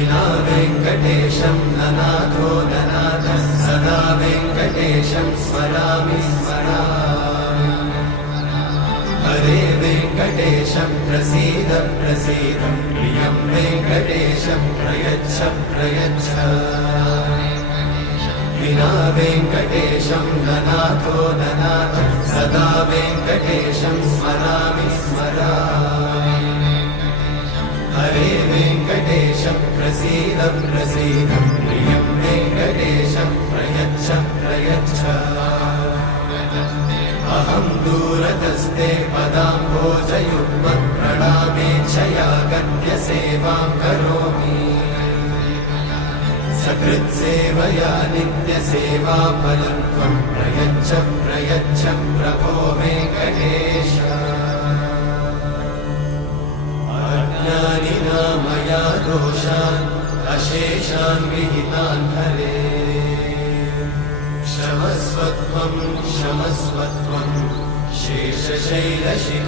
विना वेङ्कटेशं ननाथो ननाथः सदा वेङ्कटेशं स्मरामि स्मरामि हरे वेङ्कटेशं प्रसीद प्रसीद प्रियं वेङ्कटेशं प्रयच्छ प्रयच्छ विना वेङ्कटेशं ननाथो ननाथः सदा वेङ्कटेशं स्मरामि स्मरामि हरे वेङ्कटेशं प्रसीद प्रसीद प्रियं वेङ्कटेशं प्रयच्छ प्रयच्छ अहं दूरतस्ते पदाम्भोजयुग्मप्रणामेच्छया गद्यसेवां करोमि सकृत्सेवया नित्यसेवाफलं त्वं प्रयच्छ प्रयच्छ प्रभो वेङ्कटेश अज्ञानिना मया दोषान् अशेषान् विहितान् हरे क्षमस्वत्वं क्षमस्वत्वं शेषशैलशिखामणे